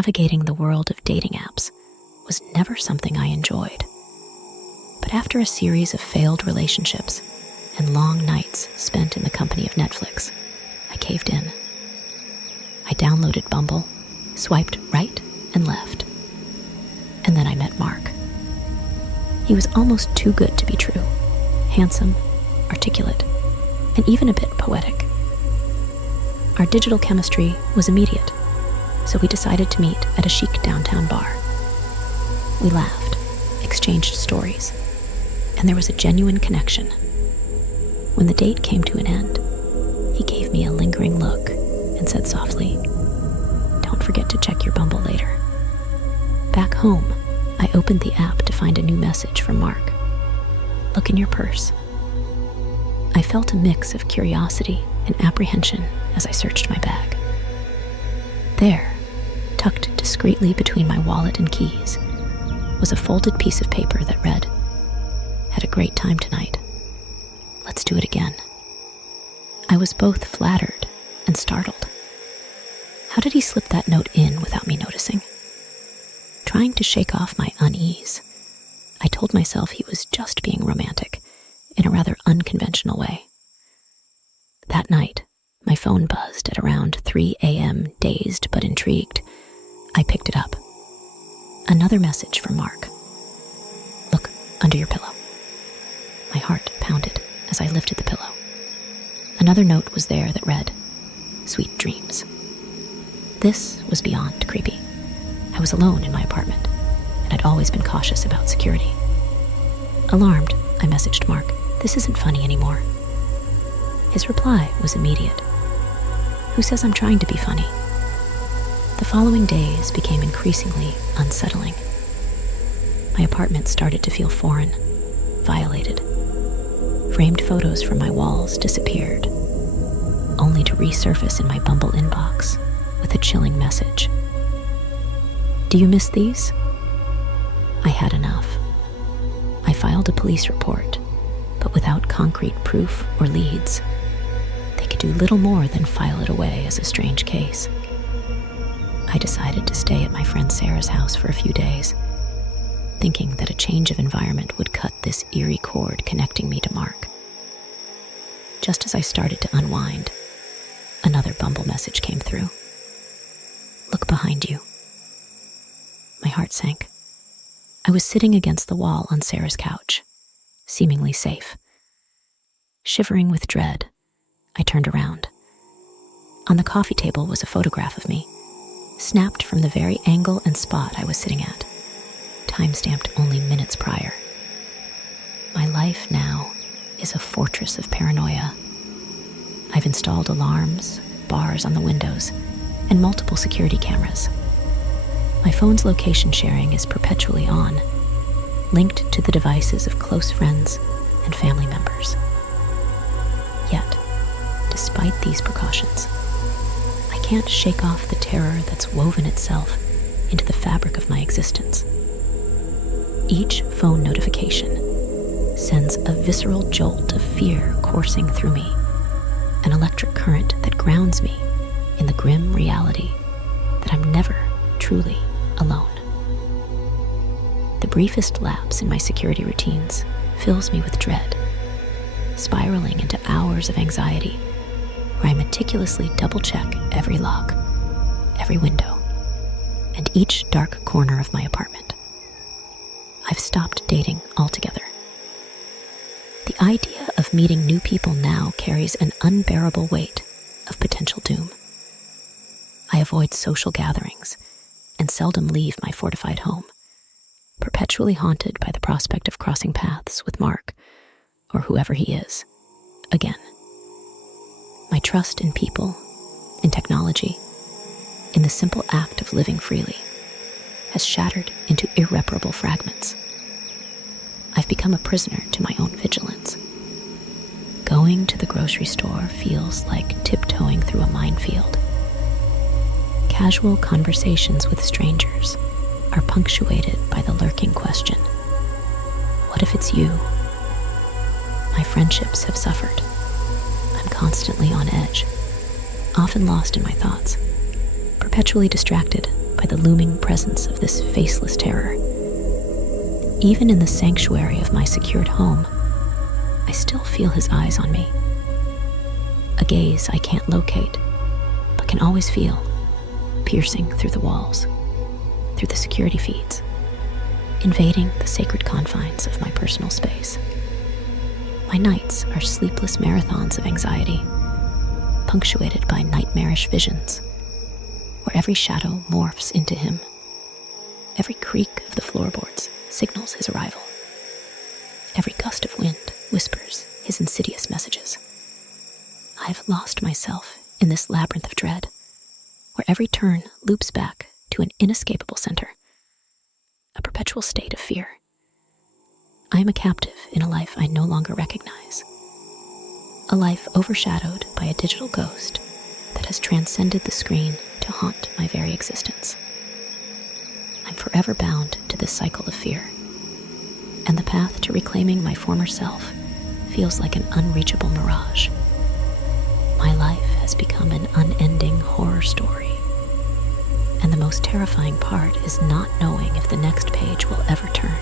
navigating the world of dating apps was never something I enjoyed. But after a series of failed relationships and long nights spent in the company of Netflix, I caved in. I downloaded Bumble, swiped right and left, and then I met Mark. He was almost too good to be true, handsome, articulate, and even a bit poetic. Our digital chemistry was immediate, so we decided to meet at a chic downtown bar. We laughed, exchanged stories, and there was a genuine connection. When the date came to an end, he gave me a lingering look and said softly, "Don't forget to check your Bumble later." Back home, I opened the app to find a new message from Mark. "Look in your purse." I felt a mix of curiosity and apprehension as I searched my bag. There, tucked discreetly between my wallet and keys, was a folded piece of paper that read, "Had a great time tonight. Let's do it again." I was both flattered and startled. How did he slip that note in without me noticing? Trying to shake off my unease, I told myself he was just being romantic in a rather unconventional way. That night, my phone buzzed at around 3 a.m., dazed but intrigued. I picked it up. Another message from Mark. "Look under your pillow." My heart pounded as I lifted the pillow. Another note was there that read, "Sweet dreams." This was beyond creepy. I was alone in my apartment, and I'd always been cautious about security. Alarmed, I messaged Mark, "This isn't funny anymore." His reply was immediate. "Who says I'm trying to be funny?" The following days became increasingly unsettling. My apartment started to feel foreign, violated. Framed photos from my walls disappeared, only to resurface in my Bumble inbox with a chilling message. "Do you miss these?" I had enough. I filed a police report, but without concrete proof or leads. They could do little more than file it away as a strange case. I decided to stay at my friend Sarah's house for a few days, thinking that a change of environment would cut this eerie cord connecting me to Mark. Just as I started to unwind, another Bumble message came through. "Look behind you." My heart sank. I was sitting against the wall on Sarah's couch, seemingly safe. Shivering with dread, I turned around. On the coffee table was a photograph of me, snapped from the very angle and spot I was sitting at, time-stamped only minutes prior. My life now is a fortress of paranoia. I've installed alarms, bars on the windows, and multiple security cameras. My phone's location sharing is perpetually on, linked to the devices of close friends and family members. Yet, despite these precautions, I can't shake off the terror that's woven itself into the fabric of my existence. Each phone notification sends a visceral jolt of fear coursing through me, an electric current that grounds me in the grim reality that I'm never truly alone. The briefest lapse in my security routines fills me with dread, spiraling into hours of anxiety where I meticulously double-check every lock, every window, and each dark corner of my apartment. I've stopped dating altogether. The idea of meeting new people now carries an unbearable weight of potential doom. I avoid social gatherings and seldom leave my fortified home, perpetually haunted by the prospect of crossing paths with Mark, or whoever he is, again. My trust in people, in technology, in the simple act of living freely, has shattered into irreparable fragments. I've become a prisoner to my own vigilance. Going to the grocery store feels like tiptoeing through a minefield. Casual conversations with strangers are punctuated by the lurking question, "What if it's you?" My friendships have suffered. I'm constantly on edge, often lost in my thoughts, perpetually distracted by the looming presence of this faceless terror. Even in the sanctuary of my secured home, I still feel his eyes on me. A gaze I can't locate, but can always feel, piercing through the walls, through the security feeds, invading the sacred confines of my personal space. My nights are sleepless marathons of anxiety, punctuated by nightmarish visions, where every shadow morphs into him. Every creak of the floorboards signals his arrival. Every gust of wind whispers his insidious messages. I've lost myself in this labyrinth of dread, where every turn loops back to an inescapable center, a perpetual state of fear. I am a captive in a life I no longer recognize, a life overshadowed by a digital ghost that has transcended the screen to haunt my very existence. I'm forever bound to this cycle of fear, and the path to reclaiming my former self feels like an unreachable mirage. My life has become an unending horror story, and the most terrifying part is not knowing if the next page will ever turn.